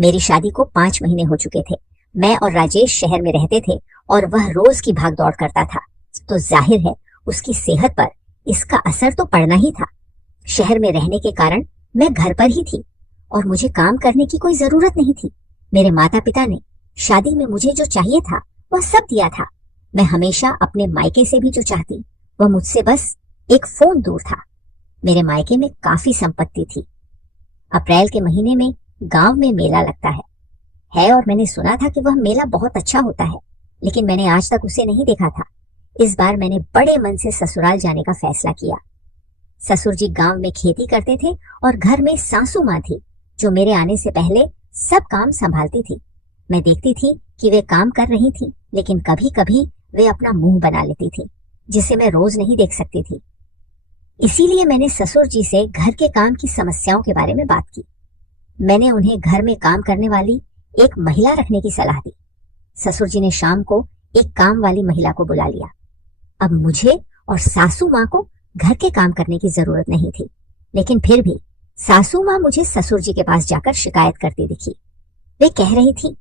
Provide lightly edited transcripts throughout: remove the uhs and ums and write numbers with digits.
मेरी शादी को 5 महीने हो चुके थे। मैं और राजेश शहर में रहते थे और वह रोज की भाग दौड़ करता था, तो जाहिर है उसकी सेहत पर इसका असर तो पड़ना ही था। शहर में रहने के कारण मैं घर पर ही थी और मुझे काम करने की कोई जरूरत नहीं थी। मेरे माता पिता ने शादी में मुझे जो चाहिए था वह सब दिया था। मैं हमेशा अपने मायके से भी जो चाहती वह मुझसे बस एक फोन दूर था। मेरे मायके में काफी संपत्ति थी। अप्रैल के महीने में गांव में मेला लगता है और मैंने सुना था कि वह मेला बहुत अच्छा होता है, लेकिन मैंने आज तक उसे नहीं देखा था। इस बार मैंने बड़े मन से ससुराल जाने का फैसला किया। ससुर जी गांव में खेती करते थे और घर में सासू माँ थी जो मेरे आने से पहले सब काम संभालती थी। मैं देखती थी कि वे काम कर रही थी, लेकिन कभी कभी वे अपना मुंह बना लेती थी, जिसे मैं रोज नहीं देख सकती थी। इसीलिए मैंने ससुर जी से घर के काम की समस्याओं के बारे में बात की। मैंने उन्हें घर में काम करने वाली एक महिला रखने की सलाह दी। ससुर जी ने शाम को एक काम वाली महिला को बुला लिया। अब मुझे और सासू माँ को घर के काम करने की जरूरत नहीं थी, लेकिन फिर भी सासू माँ मुझे ससुर जी के पास जाकर शिकायत करती दिखी। वे कह रही थी,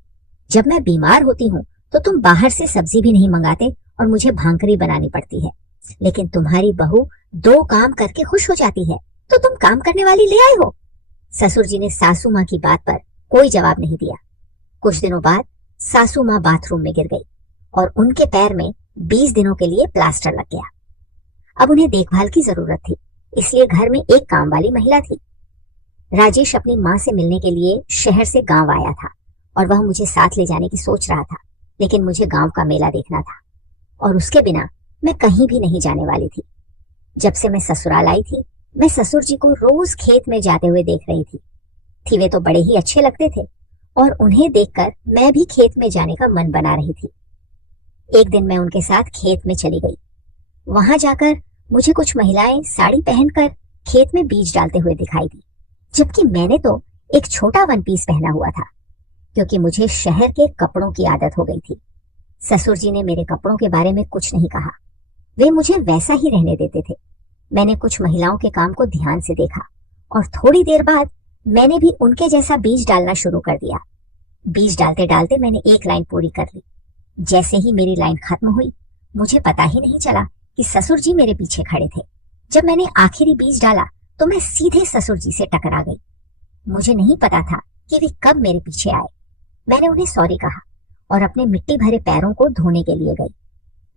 जब मैं बीमार होती हूँ तो तुम बाहर से सब्जी भी नहीं मंगाते और मुझे भांकरी बनानी पड़ती है, लेकिन तुम्हारी बहू 2 काम करके खुश हो जाती है, तो तुम काम करने वाली ले आए हो। ससुर जी ने सासू माँ की बात पर कोई जवाब नहीं दिया। कुछ दिनों बाद सासू माँ बाथरूम में गिर गई और उनके पैर में 20 दिनों के लिए प्लास्टर लग गया। अब उन्हें देखभाल की जरूरत थी, इसलिए घर में एक काम वाली महिला थी। राजेश अपनी माँ से मिलने के लिए शहर से गांव आया था और वह मुझे साथ ले जाने की सोच रहा था, लेकिन मुझे गांव का मेला देखना था और उसके बिना मैं कहीं भी नहीं जाने वाली थी। जब से मैं ससुराल आई थी, मैं ससुर जी को रोज खेत में जाते हुए देख रही थी। वे तो बड़े ही अच्छे लगते थे और उन्हें देखकर मैं भी खेत में जाने का मन बना रही थी। एक दिन मैं उनके साथ खेत में चली गई। वहां जाकर मुझे कुछ महिलाएं साड़ी पहनकर खेत में बीज डालते हुए दिखाई दी, जबकि मैंने तो एक छोटा वन पीस पहना हुआ था, क्योंकि मुझे शहर के कपड़ों की आदत हो गई थी। ससुर जी ने मेरे कपड़ों के बारे में कुछ नहीं कहा, वे मुझे वैसा ही रहने देते थे। मैंने कुछ महिलाओं के काम को ध्यान से देखा और थोड़ी देर बाद मैंने भी उनके जैसा बीज डालना शुरू कर दिया। बीज डालते डालते मैंने एक लाइन पूरी कर ली। जैसे ही मेरी लाइन खत्म हुई, मुझे पता ही नहीं चला कि ससुर जी मेरे पीछे खड़े थे। जब मैंने आखिरी बीज डाला तो मैं सीधे ससुर जी से टकरा गई। मुझे नहीं पता था कि वे कब मेरे पीछे आए। मैंने उन्हें सॉरी कहा और अपने मिट्टी भरे पैरों को धोने के लिए गई।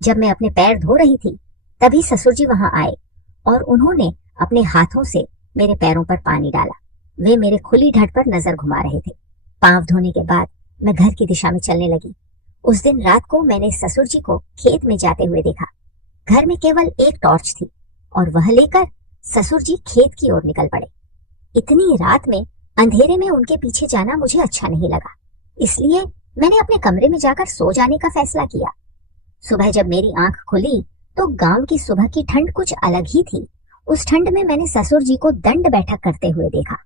जब मैं अपने पैर धो रही थी, तभी ससुर जी वहां आए और उन्होंने अपने हाथों से मेरे पैरों पर पानी डाला। वे मेरे खुली ढट पर नजर घुमा रहे थे। पांव धोने के बाद मैं घर की दिशा में चलने लगी। उस दिन रात को मैंने ससुर जी को खेत में जाते हुए देखा। घर में केवल एक टॉर्च थी और वह लेकर ससुर जी खेत की ओर निकल पड़े। इतनी रात में अंधेरे में उनके पीछे जाना मुझे अच्छा नहीं लगा, इसलिए मैंने अपने कमरे में जाकर सो जाने का फैसला किया। सुबह जब मेरी आंख खुली तो गांव की सुबह की ठंड कुछ अलग ही थी। उस ठंड में मैंने ससुर जी को दंड बैठक करते हुए देखा।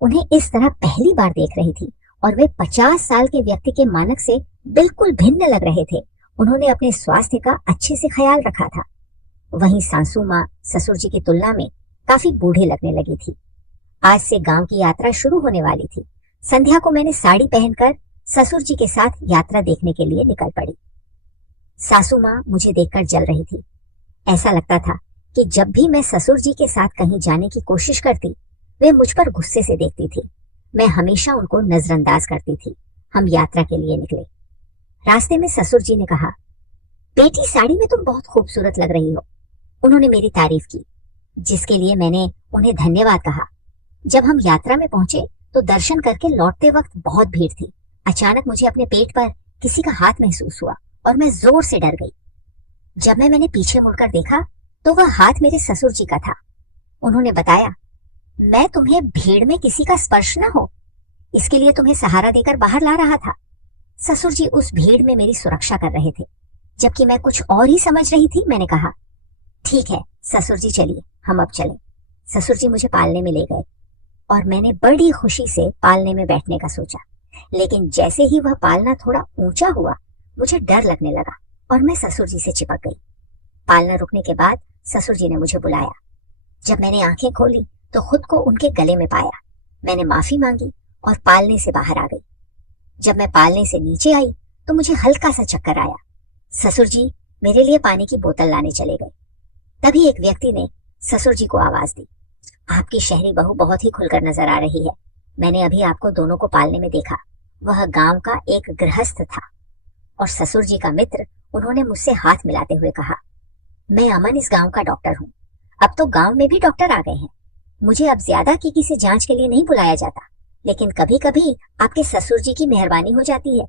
उन्हें इस तरह पहली बार देख रही थी और वे 50 साल के व्यक्ति के मानक से बिल्कुल भिन्न लग रहे थे। उन्होंने अपने स्वास्थ्य का अच्छे से ख्याल रखा था। वहीं सासू माँ ससुर जी की तुलना में काफी बूढ़े लगने लगी थी। आज से गांव की यात्रा शुरू होने वाली थी। संध्या को मैंने साड़ी पहनकर ससुर जी के साथ यात्रा देखने के लिए निकल पड़ी। सासू माँ मुझे देखकर जल रही थी। ऐसा लगता था कि जब भी मैं ससुर जी के साथ कहीं जाने की कोशिश करती, वे मुझ पर गुस्से से देखती थी। मैं हमेशा उनको नजरअंदाज करती थी। हम यात्रा के लिए निकले। रास्ते में ससुर जी ने कहा, बेटी साड़ी में तुम बहुत खूबसूरत लग रही हो। उन्होंने मेरी तारीफ की, जिसके लिए मैंने उन्हें धन्यवाद कहा। जब हम यात्रा में पहुंचे तो दर्शन करके लौटते वक्त बहुत भीड़ थी। अचानक मुझे अपने पेट पर किसी का हाथ महसूस हुआ और मैं जोर से डर गई। जब मैंने पीछे मुड़कर देखा तो वह हाथ मेरे ससुर जी का था। उन्होंने बताया, मैं तुम्हें भीड़ में किसी का स्पर्श न हो, इसके लिए तुम्हें सहारा देकर बाहर ला रहा था। ससुर जी उस भीड़ में मेरी सुरक्षा कर रहे थे, जबकि मैं कुछ और ही समझ रही थी। मैंने कहा, ठीक है ससुर जी, चलिए हम अब चलें। ससुर जी मुझे पालने में ले गए और मैंने बड़ी खुशी से पालने में बैठने का सोचा, लेकिन जैसे ही वह पालना थोड़ा ऊंचा हुआ, मुझे डर लगने लगा और मैं ससुर जी से चिपक गई। पालना रुकने के बाद ससुर जी ने मुझे बुलाया। जब मैंने आंखें खोली तो खुद को उनके गले में पाया। मैंने माफी मांगी और पालने से बाहर आ गई। जब मैं पालने से नीचे आई तो मुझे हल्का सा चक्कर आया। ससुर जी मेरे लिए पानी की बोतल लाने चले गए। तभी एक व्यक्ति ने ससुर जी को आवाज दी, आपकी शहरी बहू बहुत ही खुलकर नजर आ रही है। मैंने अभी आपको दोनों को पालने में देखा। वह गांव का एक गृहस्थ था और ससुर जी का मित्र। उन्होंने मुझसे हाथ मिलाते हुए कहा, मैं अमन इस गांव का डॉक्टर हूँ। अब तो गांव में भी डॉक्टर आ गए हैं। मुझे अब ज्यादा की किसी जांच के लिए नहीं बुलाया जाता, लेकिन कभी कभी आपके ससुर जी की मेहरबानी हो जाती है।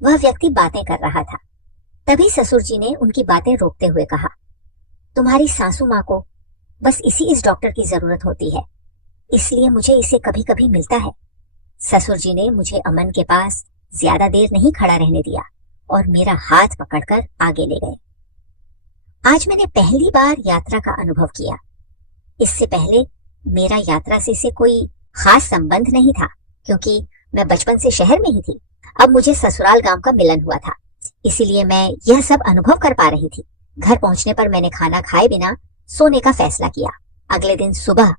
वह व्यक्ति बातें कर रहा था। तभी ससुर जी ने उनकी बातें रोकते हुए कहा, तुम्हारी सासू माँ को बस इस डॉक्टर की जरूरत होती है, इसलिए मुझे इसे कभी कभी मिलता है। ससुर जी ने मुझे अमन के पास ज्यादा देर नहीं खड़ा रहने दिया और मेरा हाथ पकड़कर आगे ले गए। आज मैंने पहली बार यात्रा का अनुभव किया। इससे पहले मेरा यात्रा से कोई खास संबंध नहीं था, क्योंकि मैं बचपन से शहर में ही थी। अब मुझे ससुराल गांव का मिलन हुआ था, इसीलिए मैं यह सब अनुभव कर पा रही थी। घर पहुंचने पर मैंने खाना खाए बिना सोने का फैसला किया। अगले दिन सुबह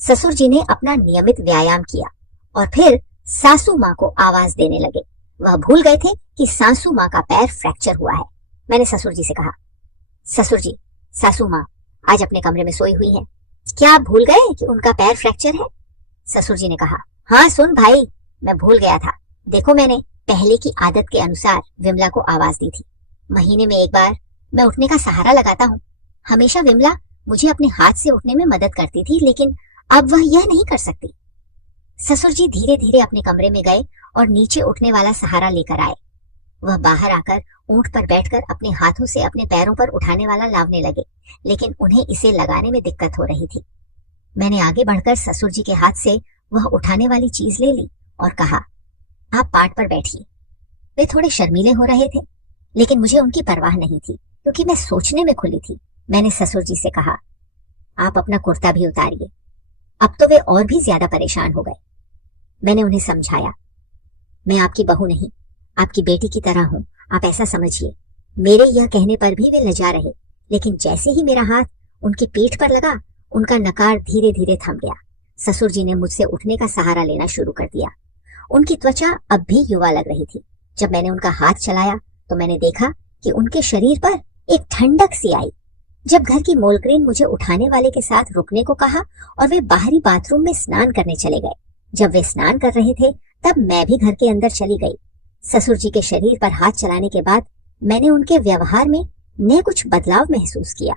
ससुर जी ने अपना नियमित व्यायाम किया और फिर सासू माँ को आवाज देने लगे। वह भूल गए थे कि सासू माँ का पैर फ्रैक्चर हुआ है। मैंने ससुर जी से कहा, ससुर जी, सासू माँ आज अपने कमरे में सोई हुई है, क्या आप भूल गए कि उनका पैर फ्रैक्चर है? ससुर जी ने कहा, हाँ सुन भाई, मैं भूल गया था। देखो मैंने पहले की आदत के अनुसार विमला को आवाज दी थी। महीने में एक बार मैं उठने का सहारा लगाता हूँ। हमेशा विमला मुझे अपने हाथ से उठने में मदद करती थी, लेकिन अब वह यह नहीं कर सकती। ससुर जी धीरे धीरे अपने कमरे में गए और नीचे उठने वाला सहारा लेकर आए। वह बाहर आकर ऊंट पर बैठकर अपने हाथों से अपने पैरों पर उठाने वाला लावने लगे, लेकिन उन्हें इसे लगाने में दिक्कत हो रही थी। मैंने आगे बढ़कर ससुर जी के हाथ से वह उठाने वाली चीज ले ली और कहा, आप पाट पर बैठिए। वे थोड़े शर्मीले हो रहे थे, लेकिन मुझे उनकी परवाह नहीं थी, क्योंकि मैं सोचने में खुली थी। मैंने ससुर जी से कहा, आप अपना कुर्ता भी उतारिए। अब तो वे और भी ज्यादा परेशान हो गए। मैंने उन्हें समझाया, मैं आपकी बहू नहीं, आपकी बेटी की तरह हूं, आप ऐसा समझिए। मेरे यह कहने पर भी वे लजा रहे, लेकिन जैसे ही मेरा हाथ उनकी पीठ पर लगा, उनका नकार धीरे धीरे थम गया। ससुर जी ने मुझसे उठने का सहारा लेना शुरू कर दिया। उनकी त्वचा अब भी युवा लग रही थी। जब मैंने उनका हाथ चलाया तो मैंने देखा कि उनके शरीर पर एक ठंडक सी आई। जब घर की मोलकरीन मुझे उठाने वाले के साथ रुकने को कहा और वे बाहरी बाथरूम में स्नान करने चले गए। जब वे स्नान कर रहे थे तब मैं भी घर के अंदर चली गई। ससुर जी के शरीर पर हाथ चलाने के बाद मैंने उनके व्यवहार में न कुछ बदलाव महसूस किया।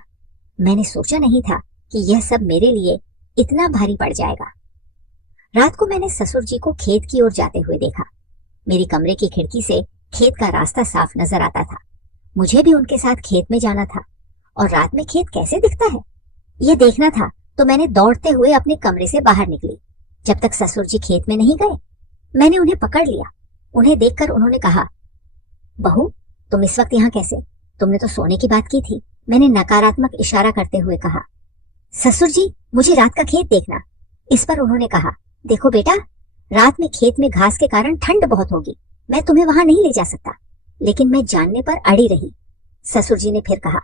मैंने सोचा नहीं था कि यह सब मेरे लिए इतना भारी पड़ जाएगा। रात को मैंने ससुर जी को खेत की ओर जाते हुए देखा। मेरी कमरे की खिड़की से खेत का रास्ता साफ नजर आता था। मुझे भी उनके साथ खेत में जाना था, और रात में खेत कैसे दिखता है यह देखना था। तो मैंने दौड़ते हुए अपने कमरे से बाहर निकली। जब तक ससुर जी खेत में नहीं गए, मैंने उन्हें पकड़ लिया। उन्हें देखकर उन्होंने कहा, बहू तुम इस वक्त यहाँ कैसे? तुमने तो सोने की बात की थी। मैंने नकारात्मक इशारा करते हुए कहा, ससुर जी मुझे रात का खेत देखना। इस पर उन्होंने कहा, देखो बेटा, रात में खेत में घास के कारण ठंड बहुत होगी, मैं तुम्हें वहां नहीं ले जा सकता। लेकिन मैं जानने पर अड़ी रही। ससुर जी ने फिर कहा,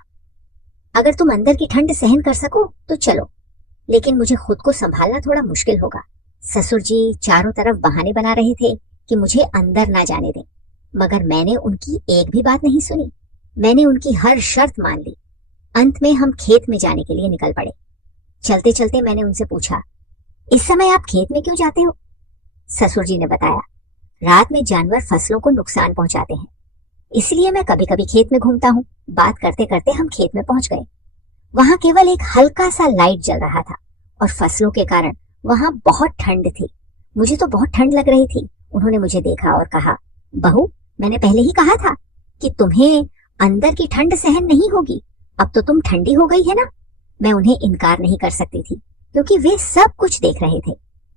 अगर तुम अंदर की ठंड सहन कर सको तो चलो, लेकिन मुझे खुद को संभालना थोड़ा मुश्किल होगा। ससुर जी चारों तरफ बहाने बना रहे थे कि मुझे अंदर ना जाने दें, मगर मैंने उनकी एक भी बात नहीं सुनी। मैंने उनकी हर शर्त मान ली। अंत में हम खेत में जाने के लिए निकल पड़े। चलते चलते मैंने उनसे पूछा, इस समय आप खेत में क्यों जाते हो? ससुर जी ने बताया, रात में जानवर फसलों को नुकसान पहुंचाते हैं, इसलिए मैं कभी कभी खेत में घूमता हूँ। बात करते करते हम खेत में पहुंच गए। वहां केवल एक हल्का सा लाइट जल रहा था और फसलों के कारण वहां बहुत ठंड थी। मुझे तो बहुत ठंड लग रही थी। उन्होंने मुझे देखा और कहा, बहू मैंने पहले ही कहा था कि तुम्हें अंदर की ठंड सहन नहीं होगी। अब तो तुम ठंडी हो गई है ना। मैं उन्हें इनकार नहीं कर सकती थी, क्योंकि वे सब कुछ देख रहे थे।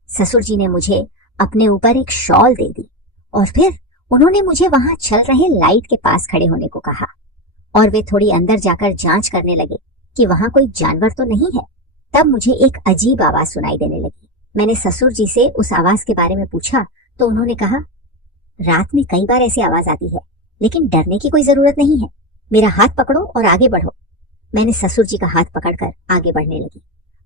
ससुर जी ने मुझे अपने ऊपर एक शॉल दे दी और फिर उन्होंने मुझे वहां चल रहे लाइट के पास खड़े होने को कहा, और वे थोड़ी अंदर जाकर जांच करने लगे कि वहां कोई जानवर तो नहीं है। तब मुझे एक अजीब आवाज सुनाई देने लगी। मैंने ससुर जी से उस आवाज के बारे में पूछा तो उन्होंने कहा, रात में कई बार ऐसी आवाज आती है, लेकिन डरने की कोई जरूरत नहीं है। मेरा हाथ पकड़ो और आगे बढ़ो। मैंने ससुर जी का हाथ पकड़कर आगे बढ़ने लगी।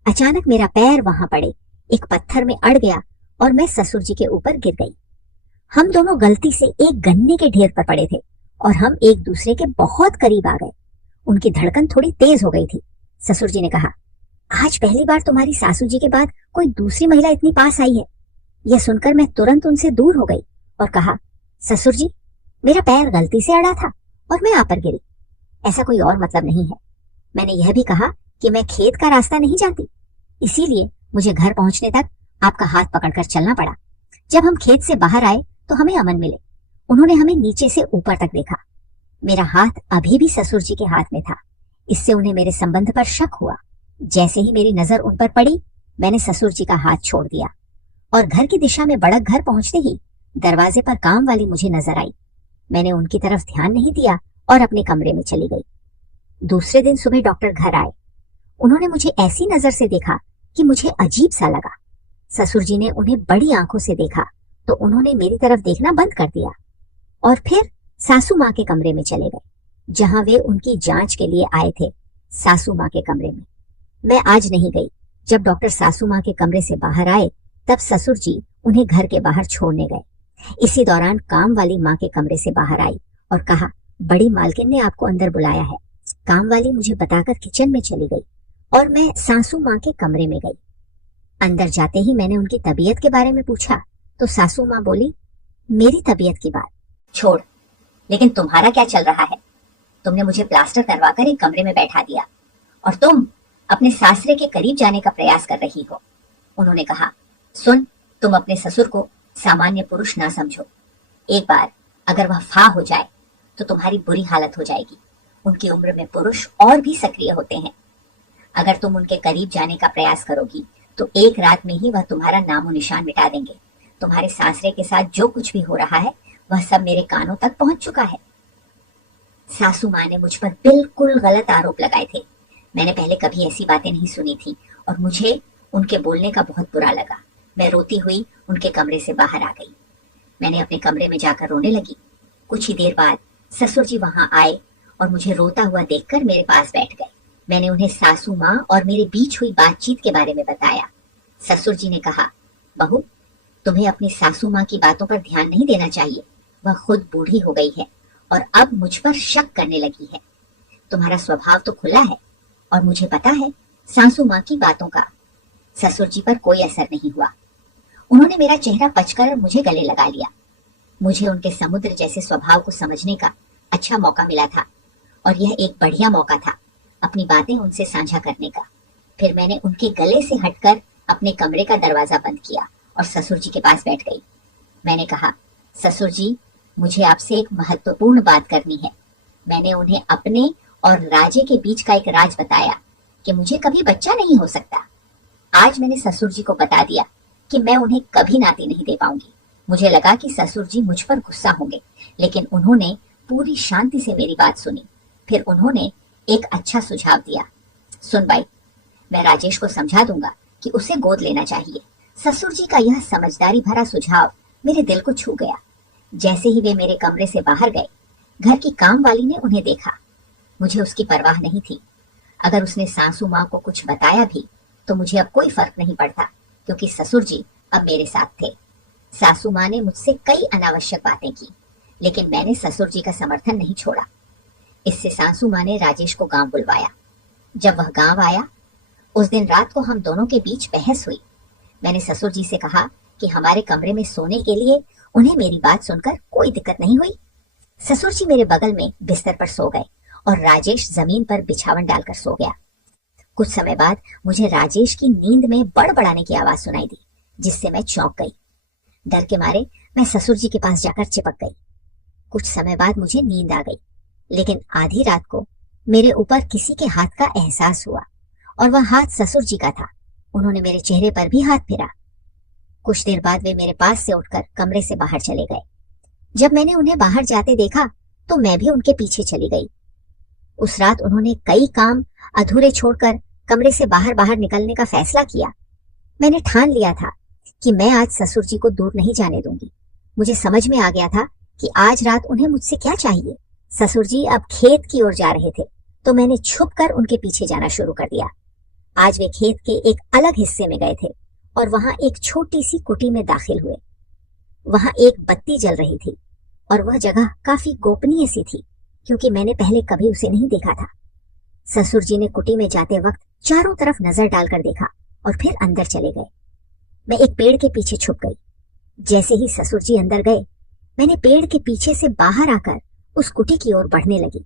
अचानक मेरा पैर वहां पड़े, एक पत्थर में अड़ गया और मैं ससुर जी के ऊपर गिर गई। हम दोनों गलती से एक गन्ने के ढेर पर पड़े थे और हम एक दूसरे के बहुत करीब आ गए। उनकी धड़कन थोड़ी तेज हो गई थी। ससुर जी ने कहा, आज पहली बार तुम्हारी सासू जी के बाद कोई दूसरी महिला इतनी पास आई है। यह सुनकर मैं तुरंत उनसे दूर हो गई और कहा, ससुर जी, मेरा पैर गलती से अड़ा था और मैं आ पर गिरी। ऐसा कोई और मतलब नहीं है। मैंने यह भी कहा कि मैं खेत का रास्ता नहीं जानती, इसीलिए मुझे घर पहुंचने तक आपका हाथ पकड़कर चलना पड़ा। जब हम खेत से बाहर आए तो हमें अमन मिले। उन्होंने हमें नीचे से ऊपर तक देखा। मेरा हाथ अभी भी ससुर जी के हाथ में था। इससे उन्हें मेरे संबंध पर शक हुआ। जैसे ही मेरी नजर उन पर पड़ी, मैंने ससुर जी का हाथ छोड़ दिया और घर की दिशा में बढ़क घर पहुंचते ही दरवाजे पर काम वाली मुझे नजर आई। मैंने उनकी तरफ ध्यान नहीं दिया और अपने कमरे में चली गई। दूसरे दिन सुबह डॉक्टर घर आए। उन्होंने मुझे ऐसी नजर से देखा कि मुझे अजीब सा लगा। ससुर जी ने उन्हें बड़ी आंखों से देखा तो उन्होंने मेरी तरफ देखना बंद कर दिया और फिर सासू माँ के कमरे में चले गए, जहां वे उनकी जांच के लिए आए थे, सासू माँ के कमरे में। मैं आज नहीं गई। जब डॉक्टर सासू माँ के कमरे से बाहर आए तब ससुर जी उन्हें घर के बाहर छोड़ने गए। इसी दौरान काम वाली माँ के कमरे से बाहर आई और कहा, बड़ी मालकिन ने आपको अंदर बुलाया है। काम वाली मुझे बताकर किचन में चली गई और मैं सासू माँ के कमरे में गई। अंदर जाते ही मैंने उनकी तबीयत के बारे में पूछा तो सासू माँ बोली, मेरी तबीयत की बात छोड़, लेकिन तुम्हारा क्या चल रहा है? तुमने मुझे प्लास्टर करवाकर एक कमरे में बैठा दिया और तुम अपने सासरे के करीब जाने का प्रयास कर रही हो। उन्होंने कहा, सुन, तुम अपने ससुर को सामान्य पुरुष ना समझो। एक बार अगर वह फा हो जाए तो तुम्हारी बुरी हालत हो जाएगी। उनकी उम्र में पुरुष और भी सक्रिय होते हैं। अगर तुम उनके करीब जाने का प्रयास करोगी तो एक रात में ही वह तुम्हारा नामो निशान मिटा देंगे। तुम्हारे सासरे के साथ जो कुछ भी हो रहा है वह सब मेरे कानों तक पहुंच चुका है। सासू माँ ने मुझ पर बिल्कुल गलत आरोप लगाए थे। मैंने पहले कभी ऐसी बातें नहीं सुनी थी और मुझे उनके बोलने का बहुत बुरा लगा। मैं रोती हुई उनके कमरे से बाहर आ गई। मैंने अपने कमरे में जाकर रोने लगी। कुछ ही देर बाद ससुर जी वहां आए और मुझे रोता हुआ देखकर मेरे पास बैठ गए। मैंने उन्हें सासू माँ और मेरे बीच हुई बातचीत के बारे में बताया। ससुर जी ने कहा, बहू, तुम्हें अपनी सासू माँ की बातों पर ध्यान नहीं देना चाहिए। वह खुद बूढ़ी हो गई है और अब मुझ पर शक करने लगी है। तुम्हारा स्वभाव तो खुला है और मुझे पता है सासू माँ की बातों का ससुर जी पर कोई असर नहीं हुआ। उन्होंने मेरा चेहरा पचकर मुझे गले लगा लिया। मुझे उनके समुद्र जैसे स्वभाव को समझने का अच्छा मौका मिला था और यह एक बढ़िया मौका था अपनी बातें उनसे साझा करने का। फिर मैंने उनके गले से हटकर अपने कमरे का दरवाजा बंद किया और ससुर जी के पास बैठ गई। मैंने कहा, ससुर जी, मुझे आपसे एक महत्वपूर्ण बात करनी है। मैंने उन्हें अपने और राजे के बीच का एक राज बताया कि मुझे कभी बच्चा नहीं हो सकता। आज मैंने ससुर जी को बता दिया कि मैं उन्हें कभी नाती नहीं दे पाऊंगी। मुझे लगा कि ससुर जी मुझ पर गुस्सा होंगे, लेकिन उन्होंने पूरी शांति से मेरी बात सुनी। फिर उन्होंने एक अच्छा सुझाव दिया। सुन भाई, मैं राजेश को समझा दूंगा कि उसे गोद लेना चाहिए। ससुर जी का यह समझदारी भरा सुझाव मेरे दिल को छू गया। जैसे ही वे मेरे कमरे से बाहर गए, घर की काम वाली ने उन्हें देखा। मुझे उसकी परवाह नहीं थी। अगर उसने सासू माँ को कुछ बताया भी तो मुझे अब कोई फर्क नहीं पड़ता, क्योंकि ससुर जी अब मेरे साथ थे। सासू माँ ने मुझसे कई अनावश्यक बातें की, लेकिन मैंने ससुर जी का समर्थन नहीं छोड़ा। इससे सासू माँ ने राजेश को गांव बुलवाया। जब वह गांव आया, उस दिन रात को हम दोनों के बीच बहस हुई। मैंने ससुर जी से कहा कि हमारे कमरे में सोने के लिए उन्हें मेरी बात सुनकर कोई दिक्कत नहीं हुई। ससुर जी मेरे बगल में बिस्तर पर सो गए और राजेश जमीन पर बिछावन डालकर सो गया। कुछ समय बाद मुझे राजेश की नींद में बड़बड़ाने की आवाज सुनाई दी, जिससे मैं चौंक गई। डर के मारे मैं ससुर जी के पास जाकर चिपक गई। कुछ समय बाद मुझे नींद आ गई, लेकिन आधी रात को मेरे ऊपर किसी के हाथ का एहसास हुआ और वह हाथ ससुर जी का था। उन्होंने मेरे चेहरे पर भी हाथ फेरा। कुछ देर बाद वे मेरे पास से उठकर कमरे से बाहर चले गए। जब मैंने उन्हें बाहर जाते देखा तो मैं भी उनके पीछे चली गई। उस रात उन्होंने कई काम अधूरे छोड़कर कमरे से बाहर बाहर निकलने का फैसला किया। मैंने ठान लिया था कि मैं आज ससुर जी को दूर नहीं जाने दूंगी। मुझे समझ में आ गया था कि आज रात उन्हें मुझसे क्या चाहिए। ससुर जी अब खेत की ओर जा रहे थे, तो मैंने छुपकर उनके पीछे जाना शुरू कर दिया। आज वे खेत के एक अलग हिस्से में गए थे और वहां एक छोटी सी कुटी में दाखिल हुए। वहां एक बत्ती जल रही थी और वह जगह काफी गोपनीय सी थी क्योंकि मैंने पहले कभी उसे नहीं देखा था। ससुर जी ने कुटी में जाते वक्त चारों तरफ नजर डालकर देखा और फिर अंदर चले गए। मैं एक पेड़ के पीछे छुप गई। जैसे ही ससुर जी अंदर गए, मैंने पेड़ के पीछे से बाहर आकर उस कुटी की ओर बढ़ने लगी।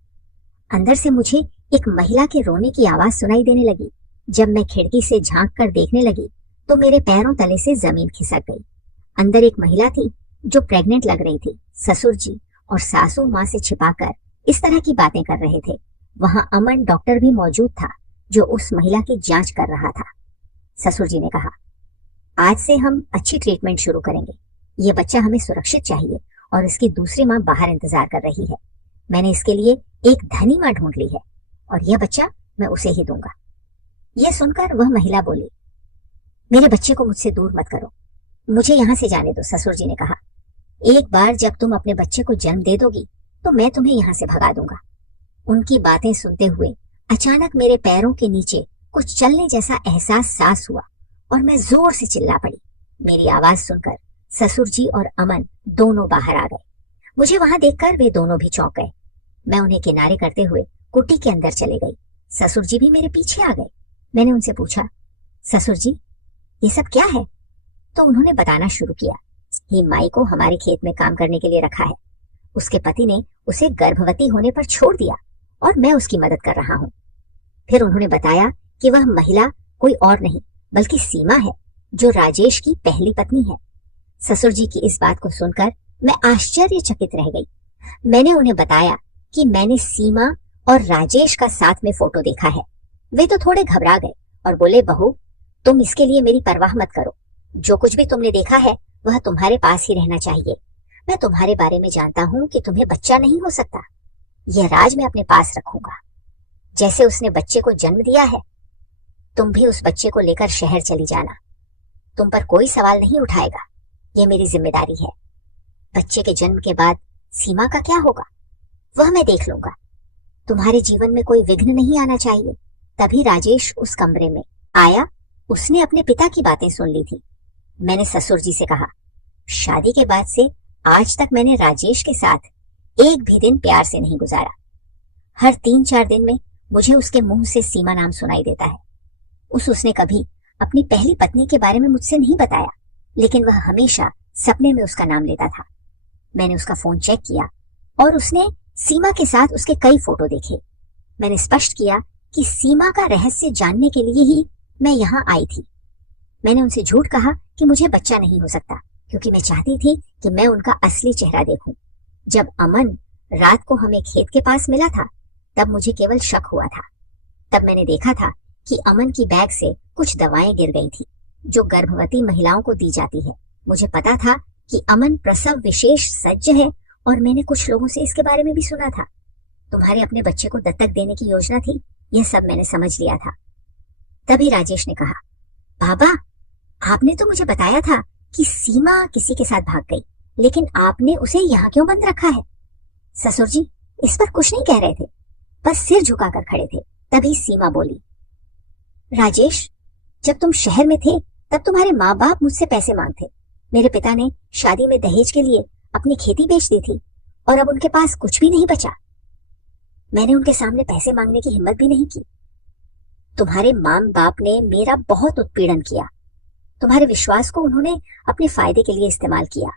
अंदर से मुझे एक महिला के रोने की आवाज सुनाई देने लगी। जब मैं खिड़की से झांक कर देखने लगी तो मेरे पैरों तले से जमीन खिसक गई। अंदर एक महिला थी जो प्रेग्नेंट लग रही थी। ससुर जी और सासू माँ से छिपाकर इस तरह की बातें कर रहे थे। वहां अमन डॉक्टर भी मौजूद था जो उस महिला की जांच कर रहा था। ससुर जी ने कहा, आज से हम अच्छी ट्रीटमेंट शुरू करेंगे। ये बच्चा हमें सुरक्षित चाहिए और इसकी दूसरी माँ बाहर इंतजार कर रही है। मैंने इसके लिए एक धनी माँ ढूंढ ली है और यह बच्चा मैं उसे ही दूंगा। यह सुनकर वह महिला बोली, मेरे बच्चे को मुझसे दूर मत करो, मुझे यहाँ से जाने दो। ससुर जी ने कहा, एक बार जब तुम अपने बच्चे को जन्म दे दोगी तो मैं तुम्हें यहाँ से भगा दूंगा। उनकी बातें सुनते हुए अचानक मेरे पैरों के नीचे कुछ चलने जैसा एहसास हुआ और मैं जोर से चिल्ला पड़ी। मेरी आवाज सुनकर ससुर जी और अमन दोनों बाहर आ गए। मुझे वहां देखकर वे दोनों भी चौंक गए। मैं उन्हें किनारे करते हुए कुटी के अंदर चले गई। ससुर जी भी मेरे पीछे आ गए। मैंने उनसे पूछा, ससुर जी ये सब क्या है? तो उन्होंने बताना शुरू किया, ही माई को हमारे खेत में काम करने के लिए रखा है। उसके पति ने उसे गर्भवती होने पर छोड़ दिया और मैं उसकी मदद कर रहा हूँ। फिर उन्होंने बताया कि वह महिला कोई और नहीं बल्कि सीमा है जो राजेश की पहली पत्नी है। ससुर जी की इस बात को सुनकर मैं आश्चर्यचकित रह गई। मैंने उन्हें बताया कि मैंने सीमा और राजेश का साथ में फोटो देखा है। वे तो थोड़े घबरा गए और बोले, बहू तुम इसके लिए मेरी परवाह मत करो। जो कुछ भी तुमने देखा है वह तुम्हारे पास ही रहना चाहिए। मैं तुम्हारे बारे में जानता हूँ कि तुम्हें बच्चा नहीं हो सकता। यह राज मैं अपने पास रखूंगा। जैसे उसने बच्चे को जन्म दिया है, तुम भी उस बच्चे को लेकर शहर चली जाना। तुम पर कोई सवाल नहीं उठाएगा, यह मेरी जिम्मेदारी है। बच्चे के जन्म के बाद सीमा का क्या होगा वह मैं देख लूंगा। तुम्हारे जीवन में कोई विघ्न नहीं आना चाहिए। तभी राजेश उस कमरे में आया। उसने अपने पिता की बातें सुन ली थी। मैंने ससुर जी से कहा, शादी के बाद से आज तक मैंने राजेश के साथ एक भी दिन प्यार से नहीं गुजारा। हर 3-4 दिन में मुझे उसके मुंह से सीमा नाम सुनाई देता है। उसने कभी अपनी पहली पत्नी के बारे में मुझसे नहीं बताया, लेकिन वह हमेशा सपने में उसका नाम लेता था। मैंने उसका फोन चेक किया और उसने सीमा के साथ उसके कई फोटो देखे। मैंने स्पष्ट किया कि सीमा का रहस्य जानने के लिए ही मैं यहाँ आई थी। मैंने उनसे झूठ कहा कि मुझे बच्चा नहीं हो सकता क्योंकि मैं चाहती थी कि मैं उनका असली चेहरा देखूं। जब अमन रात को हमें खेत के पास मिला था तब मुझे केवल शक हुआ था। तब मैंने देखा था कि अमन की बैग से कुछ दवाएं गिर गई थी जो गर्भवती महिलाओं को दी जाती है। मुझे पता था कि अमन प्रसव विशेष सज्ज है और मैंने कुछ लोगों से इसके बारे में भी सुना था। तुम्हारे अपने बच्चे को दत्तक देने की योजना थी, यह सब मैंने समझ लिया था। तभी राजेश ने कहा, बाबा आपने तो मुझे बताया था कि सीमा किसी के साथ भाग गई, लेकिन आपने उसे यहाँ क्यों बंद रखा है? ससुर जी इस पर कुछ नहीं कह रहे थे, बस सिर झुकाकर खड़े थे। तभी सीमा बोली, राजेश जब तुम शहर में थे तब तुम्हारे माँ बाप मुझसे पैसे मांगते। मेरे पिता ने शादी में दहेज के लिए अपनी खेती बेच दी थी और अब उनके पास कुछ भी नहीं बचा। मैंने उनके सामने पैसे मांगने की हिम्मत भी नहीं की। तुम्हारे माँ बाप ने मेरा बहुत उत्पीड़न किया। तुम्हारे विश्वास को उन्होंने अपने फायदे के लिए इस्तेमाल किया।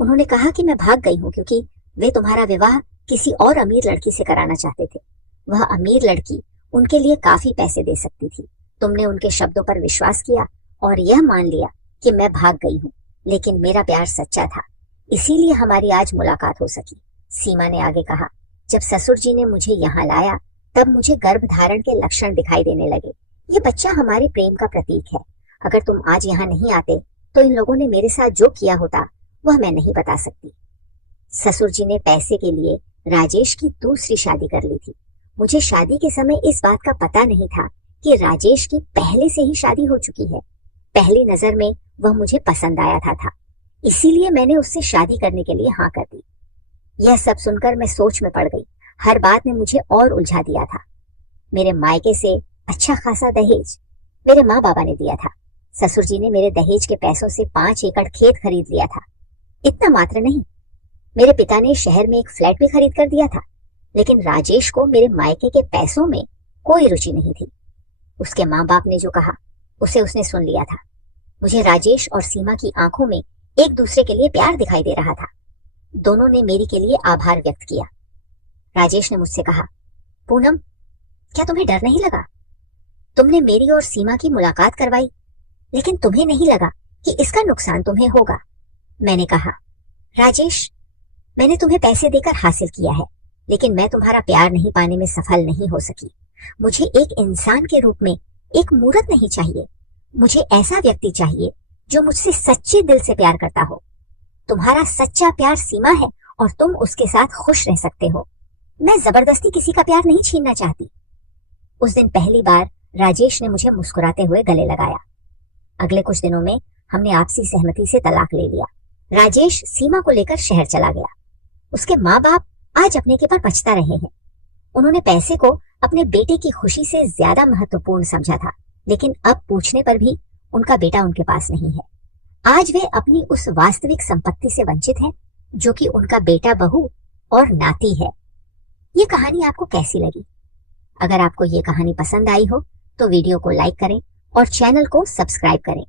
उन्होंने कहा कि मैं भाग गई हूँ क्योंकि वे तुम्हारा विवाह किसी और अमीर लड़की से कराना चाहते थे। वह अमीर लड़की उनके लिए काफी पैसे दे सकती थी। तुमने उनके शब्दों पर विश्वास किया और यह मान लिया कि मैं भाग गई हूँ, लेकिन मेरा प्यार सच्चा था, इसीलिए हमारी आज मुलाकात हो सकी। सीमा ने आगे कहा, जब ससुर जी ने मुझे यहाँ लाया तब मुझे गर्भधारण के लक्षण दिखाई देने लगे। ये बच्चा हमारे प्रेम का प्रतीक है। अगर तुम आज यहाँ नहीं आते तो इन लोगों ने मेरे साथ जो किया होता वह मैं नहीं बता सकती। ससुर जी ने पैसे के लिए राजेश की दूसरी शादी कर ली थी। मुझे शादी के समय इस बात का पता नहीं था कि राजेश की पहले से ही शादी हो चुकी है। पहली नजर में वह मुझे पसंद आया था, इसीलिए मैंने उससे शादी करने के लिए हाँ कर दी। यह सब सुनकर मैं सोच में पड़ गई। हर बात ने मुझे और उलझा दिया था। मेरे मायके से अच्छा खासा दहेज मेरे माँ बाबा ने दिया था। ससुर जी ने मेरे दहेज के पैसों से 5 एकड़ खेत खरीद लिया था। इतना मात्र नहीं, मेरे पिता ने शहर में एक फ्लैट भी खरीद कर दिया था, लेकिन राजेश को मेरे मायके के पैसों में कोई रुचि नहीं थी। उसके माँ बाप ने जो कहा उसे उसने सुन लिया था। मुझे राजेश और सीमा की आंखों में एक दूसरे के लिए प्यार दिखाई दे रहा था। दोनों ने मेरी के लिए आभार व्यक्त किया। राजेश ने मुझसे कहा, पूनम, क्या तुम्हें डर नहीं लगा? तुमने मेरी और सीमा की मुलाकात करवाई, लेकिन तुम्हें नहीं लगा कि इसका नुकसान तुम्हें होगा? मैंने कहा, राजेश, मैंने तुम्हें पैसे देकर हासिल किया है, लेकिन मैं तुम्हारा प्यार नहीं पाने में सफल नहीं हो सकी। मुझे एक इंसान के रूप में एक मूर्त नहीं चाहिए। मुझे ऐसा व्यक्ति चाहिए जो मुझसे सच्चे दिल से प्यार करता हो। तुम्हारा सच्चा प्यार सीमा है और तुम उसके साथ खुश रह सकते हो। मैं जबरदस्ती किसी का प्यार नहीं छीनना चाहती। उस दिन पहली बार राजेश ने मुझे मुस्कुराते हुए गले लगाया। अगले कुछ दिनों में हमने आपसी सहमति से तलाक ले लिया। राजेश सीमा को लेकर शहर चला गया। उसके माँ बाप आज अपने के पर पछता रहे हैं। उन्होंने पैसे को अपने बेटे की खुशी से ज्यादा महत्वपूर्ण समझा था, लेकिन अब पूछने पर भी उनका बेटा उनके पास नहीं है। आज वे अपनी उस वास्तविक संपत्ति से वंचित हैं, जो कि उनका बेटा, बहू और नाती है। ये कहानी आपको कैसी लगी? अगर आपको ये कहानी पसंद आई हो तो वीडियो को लाइक करें और चैनल को सब्सक्राइब करें।